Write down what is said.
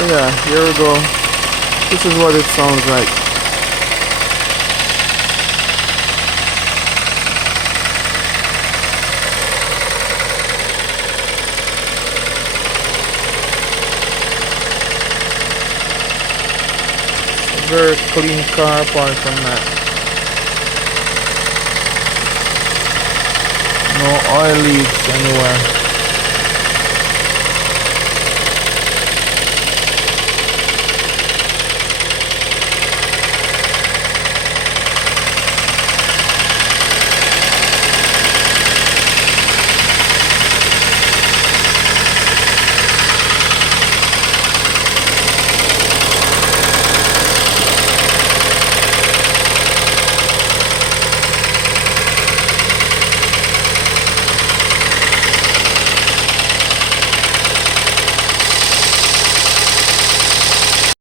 So yeah, here we go. This is what it sounds like. A very clean car apart from that. No oil leaks anywhere.